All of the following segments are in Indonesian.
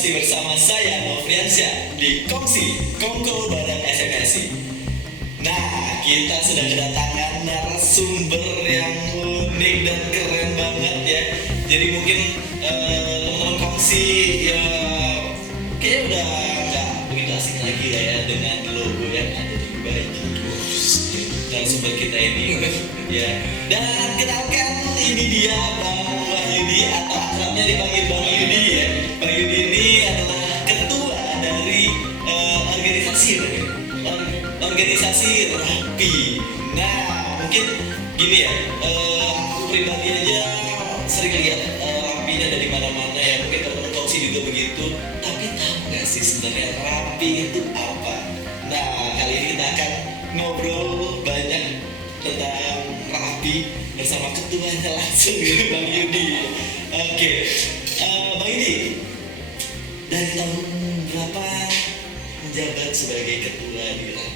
masih bersama saya Nofriansyah di Kongko bareng SMSI. Nah, kita sudah kedatangan narasumber yang unik dan keren banget ya. Jadi mungkin teman-teman Kongsi ya kayaknya udah nggak begitu asing lagi lah ya dengan logo yang ada di baju narasumber kita ini ya. Dan kenalkan, ini dia Bang Wahyudi atau akrabnya dipanggil Bang Yudi ya. Bang Yudi ini adalah ketua dari organisasi RAPI. Nah, mungkin gini ya, aku pribadi aja sering lihat RAPI-nya dari mana-mana ya. Mungkin teman-teman Kongsi juga begitu. Tapi tahu nggak sih sebenarnya RAPI itu apa? Nah, kali ini kita akan ngobrol banyak tentang RAPI bersama ketuanya langsung Bang Yudi. Oke, Bang Yudi, dari tahun berapa menjabat sebagai ketua di RAPI?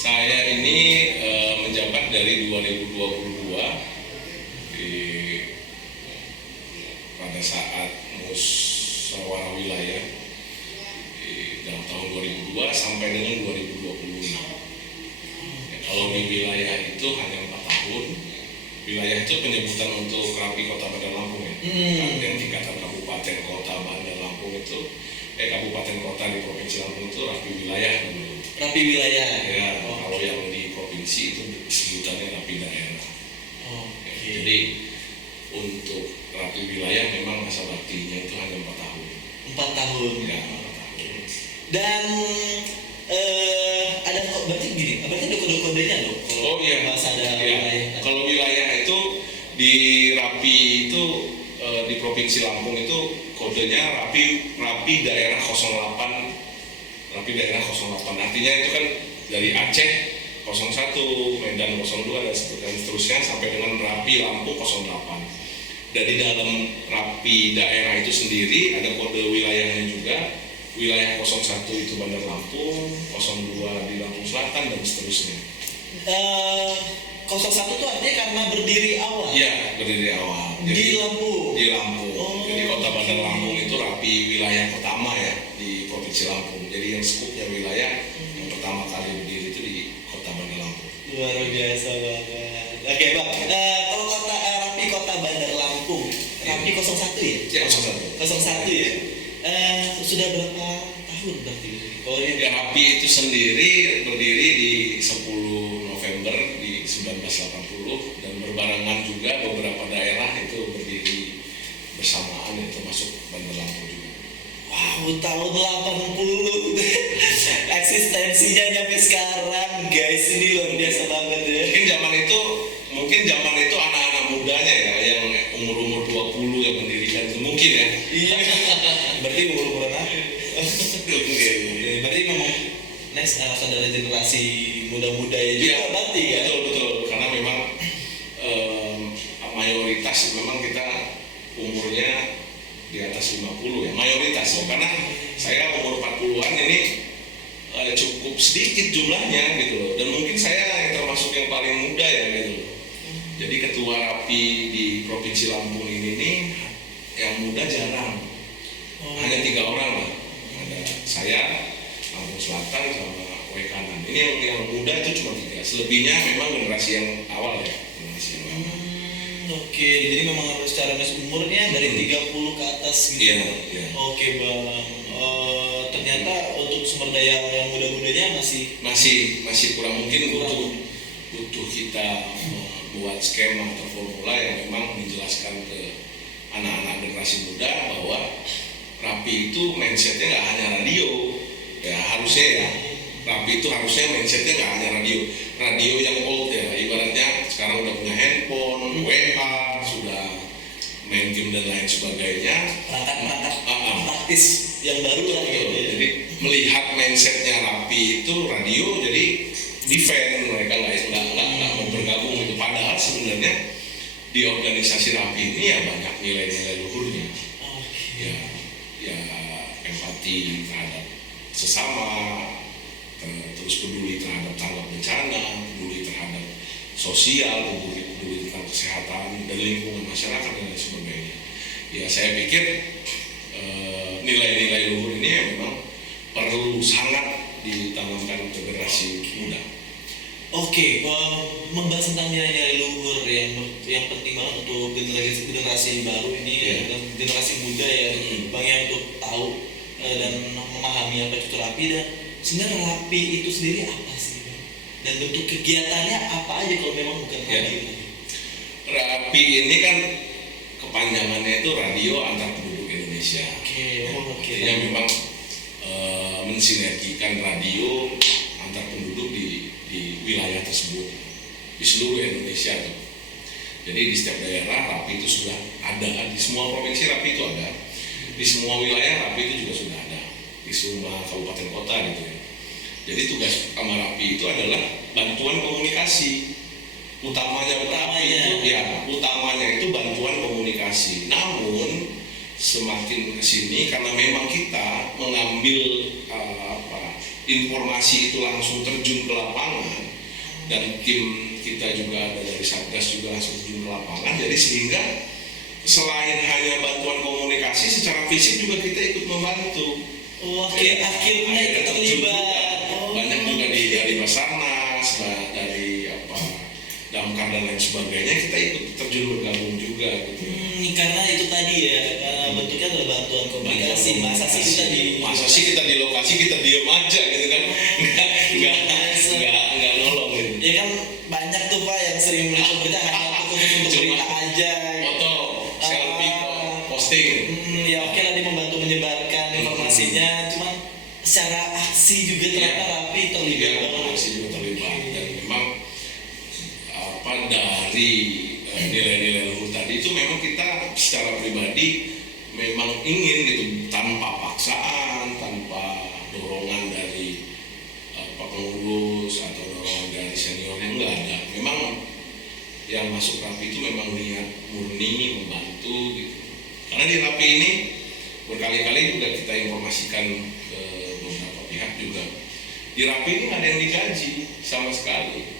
Saya ini menjabat dari 2022 pada saat musyawarah wilayah dalam tahun 2002 sampai dengan 2026. Kalau di wilayah itu hanya 4 tahun. Wilayah itu penyebutan untuk RAPI Kota Bandar Lampung ya. Yang tingkatan kabupaten kota Bandar Lampung itu, kabupaten kota di provinsi Lampung itu RAPI wilayah dulu. RAPI wilayah. Ya, kalau yang di provinsi itu sebutannya RAPI daerah. Jadi untuk RAPI wilayah memang masa baktinya itu hanya 4 tahun. 4 tahun. Ya, 4 tahun. Dan ada kok berarti gini, berarti ada kode-kodenya dong. Oh iya, bahasa ada ya. wilayah. Kalau wilayah itu di RAPI itu di provinsi Lampung itu kodenya RAPI daerah 08. RAPI daerah 08. Artinya itu kan dari Aceh 01, Medan 02 dan seterusnya sampai dengan RAPI Lampung 08. Dan di dalam RAPI daerah itu sendiri ada kode wilayahnya juga. Wilayah 01 itu Bandar Lampung, 02 di Lampung Selatan dan seterusnya. 01 itu artinya karena berdiri awal. Iya, berdiri awal. Jadi, Di Lampung. Di Lampung. Oh. Jadi Kota Bandar Lampung itu RAPI wilayah pertama ya di Provinsi Lampung. Jadi yang skupnya wilayah yang pertama kali berdiri itu di Kota Bandar Lampung. Luar biasa banget. Oke Bang, kalau RAPI Kota Bandar Lampung, RAPI 01 ya? Ya, 01. 01 ya? Sudah berapa tahun berarti? Oh, Ya, RAPI itu sendiri berdiri di 10 November di 1980 dan berbarengan juga beberapa daerah itu berdiri bersamaan, itu masuk Bandar Lampung juga. Wow, tahun 80 eksistensinya nyampe sekarang guys, ini luar biasa banget ya. Mungkin zaman itu anak-anak mudanya ya yang umur 20 yang mendirikan itu mungkin ya. Iya. Berarti umur-umuran apa? Berarti memang next adalah generasi muda-muda ya juga berarti ya. Betul, karena memang mayoritas memang kita umurnya di atas 50 ya, mayoritas ya. Karena saya umur 40-an ini cukup sedikit jumlahnya gitu loh. Dan mungkin saya yang termasuk yang paling muda ya gitu loh. Jadi ketua RAPI di Provinsi Lampung ini nih yang muda jarang. Hanya 3 orang lah. Ada saya, Lampung Selatan sama W Kanan. Ini yang muda itu cuma 3. Selebihnya memang generasi yang awal ya, generasi yang awal. Oke, jadi memang harus secara umurnya dari 30 ke atas gitu. Iya. Oke Bang. Ternyata untuk sumber daya yang muda-mudanya masih kurang, mungkin butuh kita buat skema atau formula yang memang menjelaskan ke anak-anak generasi muda bahwa RAPI itu mindsetnya nggak hanya radio ya, harusnya ya RAPI itu harusnya mindsetnya nggak hanya radio yang old ya, ibaratnya sekarang udah punya handphone, WA, sudah main game dan lain sebagainya, perangkat praktis yang baru lah gitu ya. Jadi melihat mindsetnya RAPI itu radio, jadi defend, mereka nggak mau bergabung gitu. Padahal sebenarnya di organisasi RAPI ini ya banyak nilai-nilai luhurnya. Ya empati terhadap sesama, terus peduli terhadap tanggap bencana, peduli terhadap sosial, peduli tentang kesehatan dan lingkungan masyarakat dan lain sebagainya. Ya saya pikir sangat ditanamkan ke generasi muda. Oke, membahas tentang nilai-nilai luhur yang penting banget untuk generasi baru ini, dan generasi muda ya, Bang, yang untuk tahu dan memahami apa itu rapi, dan sebenarnya rapi itu sendiri apa sih, Bang? Dan bentuk kegiatannya apa aja kalau memang bukan radio? Rapi ini kan kepanjangannya itu Radio Antar Penduduk Indonesia. Artinya memang mensinergikan radio antar penduduk di wilayah tersebut di seluruh Indonesia tuh. Jadi di setiap daerah RAPI itu sudah ada, di semua provinsi RAPI itu ada, di semua wilayah RAPI itu juga sudah ada, di semua kabupaten kota gitu ya. Jadi tugas utama RAPI itu adalah bantuan komunikasi. Utamanya itu bantuan komunikasi. Namun semakin kesini karena memang kita mengambil informasi itu langsung terjun ke lapangan, dan tim kita juga ada dari Satgas juga langsung terjun ke lapangan, jadi sehingga selain hanya bantuan komunikasi secara fisik juga kita ikut membantu. Akhirnya ikut terlibat. Banyak juga dari Basarnas, dari damkar dan lain sebagainya, kita ikut terjun bergabung juga gitu. Karena itu tadi ya, bentuknya adalah bantuan komunikasi. Masa sih kita di lokasi kita diem aja gitu kan, nggak nolong gitu. Ya kan banyak tuh Pak yang sering meliput berita hanya khusus untuk berita aja. Foto, selfie, posting. Ya oke lah, dia membantu menyebarkan informasinya, cuman secara aksi juga ternyata RAPI terlibat. Aksi juga terlibat, dan memang dari nilai-nilai luhur tadi itu memang kita secara pribadi memang ingin gitu, tanpa paksaan, tanpa dorongan dari pengurus atau dorongan dari senior yang enggak ada. Memang yang masuk RAPI itu memang niat murni membantu gitu. Karena di RAPI ini berkali-kali juga kita informasikan ke beberapa pihak juga, di RAPI ini nggak ada yang digaji sama sekali.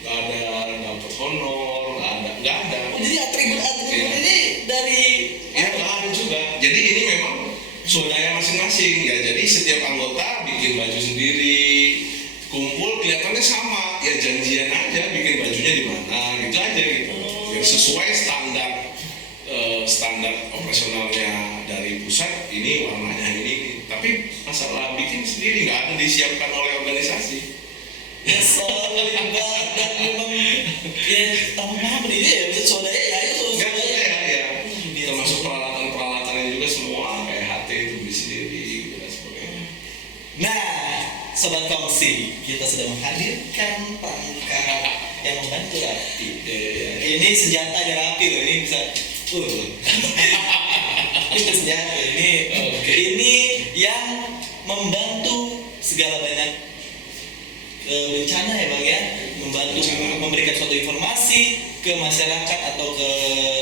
Nggak ada dapat honor, nggak ada. Jadi atribut ini dari nggak ada juga. Jadi ini memang swadaya masing-masing ya. Jadi setiap anggota bikin baju sendiri, kumpul kelihatannya sama, ya janjian aja bikin bajunya di mana, gitu aja gitu. Ya, sesuai standar operasionalnya dari pusat, ini warnanya ini. Tapi masalah bikin sendiri nggak ada disiapkan oleh organisasi. Solid banget, dan memang ya tambahan ini ya swadaya ya. Termasuk peralatan-peralatannya juga semua kayak HT itu beli sendiri gitu dan sebagainya. Nah, Sobat Kongsi, kita sudah menghadirkan perangkat yang membantu RAPI. Ini senjatanya RAPI loh, ini bisa ini senjata ini yang membantu segala banyak bencana ya Bang ya, membantu memberikan suatu informasi ke masyarakat atau ke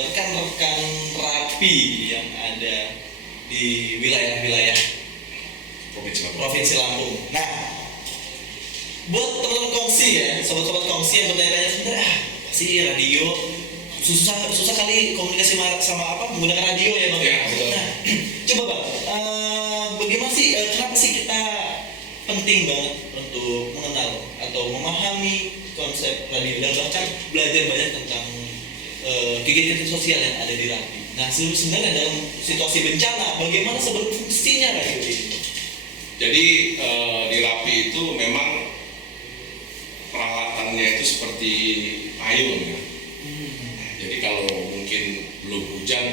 rekan-rekan RAPI yang ada di wilayah-wilayah Provinsi Lampung. Nah, buat teman-teman Kongsi ya, sobat-sobat Kongsi yang bertanya-tanya sebenarnya sih radio susah kali komunikasi sama menggunakan radio ya Bang ya. Nah, coba Bang, bagaimana sih, kenapa sih kita penting banget untuk mengenal atau memahami konsep radio dan bahkan belajar banyak tentang kegiatan sosial yang ada di RAPI. Nah, sebenarnya dalam situasi bencana, bagaimana sebenarnya fungsinya radio itu? Jadi di RAPI itu memang peralatannya itu seperti payung ya. Jadi kalau mungkin belum hujan,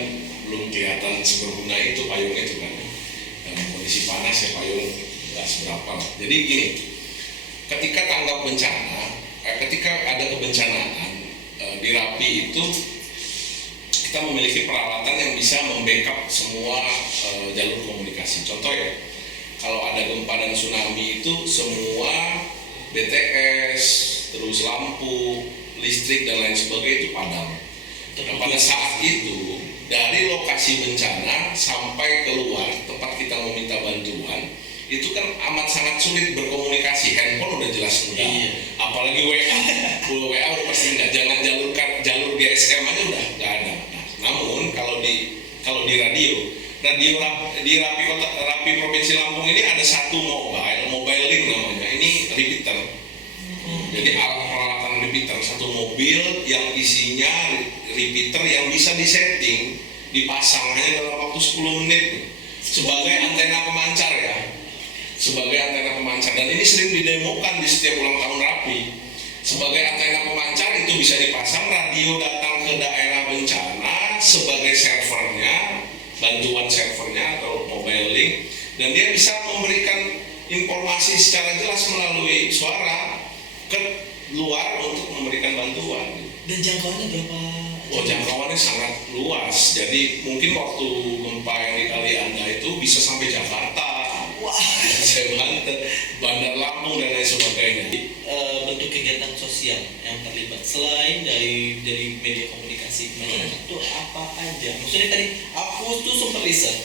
belum kelihatan seberguna itu payungnya itu kan. Dalam kondisi panas ya payung nggak seberapa. Jadi gini, ketika tanggap bencana, ketika ada kebencanaan di RAPI itu kita memiliki peralatan yang bisa membackup semua jalur komunikasi. Contoh ya, kalau ada gempa dan tsunami itu semua BTS, terus lampu, listrik dan lain sebagainya itu padam. Nah, pada saat itu dari lokasi bencana sampai keluar tempat kita meminta bantuan itu kan amat sangat sulit berkomunikasi. Handphone udah jelas enggak, apalagi WA udah pasti enggak. Jangan jalur GSM aja udah enggak ada. Nah, namun kalau di di Rapi Provinsi Lampung ini ada satu mobile link namanya. Ini repeater. Jadi alat peralatan repeater, satu mobil yang isinya repeater yang bisa disetting, dipasang hanya dalam waktu 10 menit sebagai antena pemancar ya. Sebagai antena pemancar, dan ini sering didemokan di setiap ulang tahun Rapi. Sebagai antena pemancar itu bisa dipasang, radio datang ke daerah bencana sebagai servernya, bantuan servernya atau mobile link, dan dia bisa memberikan informasi secara jelas melalui suara ke luar untuk memberikan bantuan. Dan jangkauannya berapa? Oh, jangkauannya sangat luas. Jadi mungkin waktu gempa yang di Kalianda itu bisa sampai Jakarta, Wah, Banten, Bandar Lampung dan lain sebagainya. bentuk kegiatan sosial yang terlibat selain dari media komunikasi masyarakat itu apa aja? Maksudnya tadi aku tuh sempat riset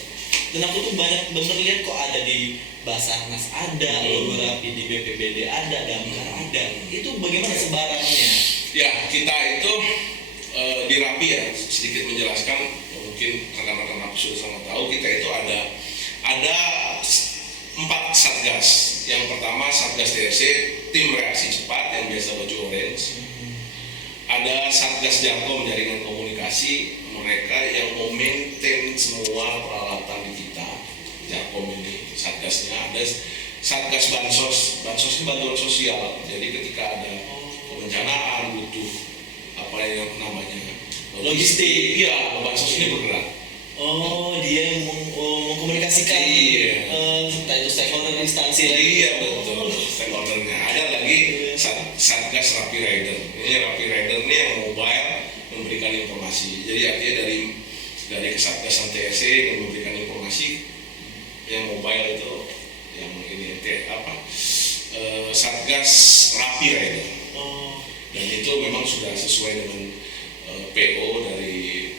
dan aku tuh banyak bener lihat kok ada di Basarnas ada, Logo Rapi di BPBD ada, Damkar ada. Itu bagaimana sebarannya? Ya, kita itu di Rapi ya, sedikit menjelaskan, mungkin rekan-rekan Rapi sudah sangat tahu, kita itu ada 4 satgas. Yang pertama Satgas TRC, tim reaksi cepat yang biasa baju orange. Ada Satgas Jakom, jaringan komunikasi, mereka yang memaintain semua peralatan di kita. Jakom ini satgasnya. Ada Satgas Bansos, Bansos ini bantuan sosial. Jadi ketika ada kebencanaan butuh apa yang namanya Logistik. Iya, Bansos ini bergerak. Oh, dia yang mengkomunikasikan entah itu stakeholder instansi lain. Iya betul, stakeholdernya. Ada lagi Satgas Rapi Rider. Ini Rapi Rider ini yang mobile memberikan informasi. Jadi artinya dari Kesatgasan TSC yang memberikan informasi, yang mobile itu yang ini Satgas Rapi Rider. Dan itu memang sudah sesuai dengan PO dari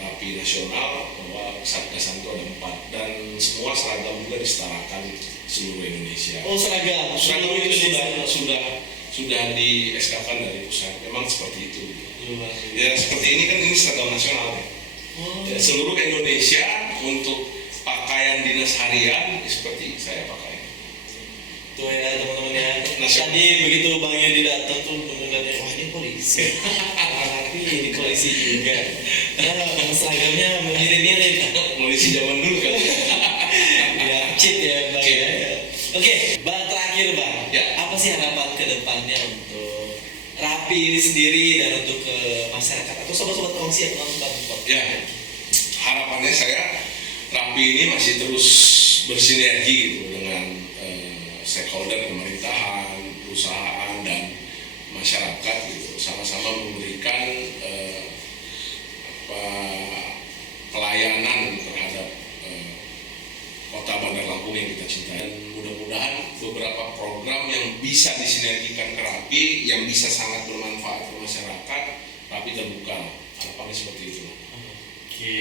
Rapi Nasional bahwa Satgasan itu ada 4 dan semua seragam juga disetarakan seluruh Indonesia. Oh, seragam itu sudah di SK-kan dari pusat. Memang seperti itu. Ya seperti ini kan ini seragam nasional ya. Ya, seluruh Indonesia untuk pakaian dinas harian seperti saya pakai. Tuh ya teman-teman ya. Tadi begitu Bang Yudi datang tuh mendengarnya, wah ini polisi. Tapi ini polisi juga. Seragamnya mirip-mirip. Polisi zaman dulu kan. Ya, cheat ya Bang ya. Oke, Bang terakhir Bang. Ya. Apa sih harapan ke depannya untuk Rapi ini sendiri dan untuk ke masyarakat atau sobat-sobat kongsi yang nonton podcast? Ya, harapannya saya Rapi ini masih terus bersinergi gitu dengan stakeholder pemerintahan, perusahaan dan masyarakat gitu, sama-sama memberikan pelayanan terhadap kota Bandar Lampung yang kita cintai. Dan mudah-mudahan beberapa program yang bisa disinergikan ke Rapi, yang bisa sangat bermanfaat ke masyarakat, Rapi terbuka. Harapannya seperti itu. Oke,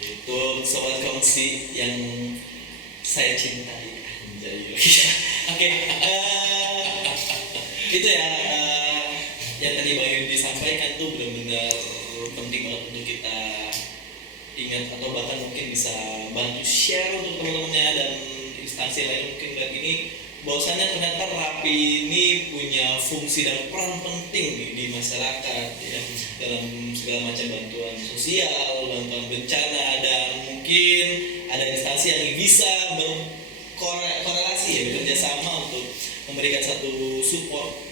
itu sobat kongsi yang saya cintai. Oke, itu ya yang tadi Bang Yudi sampaikan tuh benar-benar penting banget untuk kita ingat atau bahkan mungkin bisa bantu share untuk teman-temannya dan instansi lain mungkin lihat ini bahwasanya ternyata Rapi ini punya fungsi dan peran penting nih di masyarakat ya, dalam segala macam bantuan sosial, bantuan bencana, dan mungkin ada instansi yang bisa korelasi ya, bekerja sama untuk memberikan satu support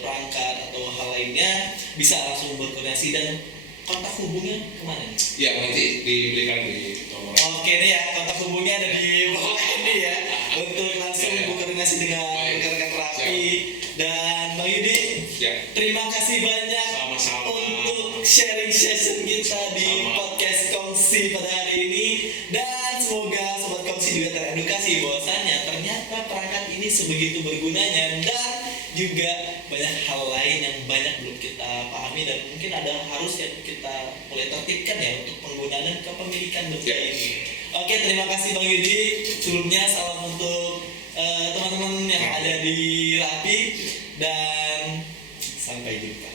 perangkat atau hal lainnya, bisa langsung berkoordinasi. Dan kontak hubungnya kemana nih? Ya nanti diberikan di nomor. Oke nih ya, kontak hubungnya ada di bawah ini ya, untuk langsung berkoordinasi dengan rekan-rekan Rapi. Dan Bang Yudi, terima kasih banyak Sama-sama. untuk sharing session kita di podcast Kongsi pada hari ini. Dan semoga sobat Kongsi juga teredukasi bahwasannya ternyata perangkat ini sebegitu bergunanya, dan juga banyak hal lain yang banyak belum kita pahami dan mungkin ada harus yang kita mulai tertibkan ya untuk penggunaan dan kepemilikan benda ini. Oke, terima kasih Bang Yudi. Sebelumnya salam untuk teman-teman yang ada di Rapi dan sampai jumpa.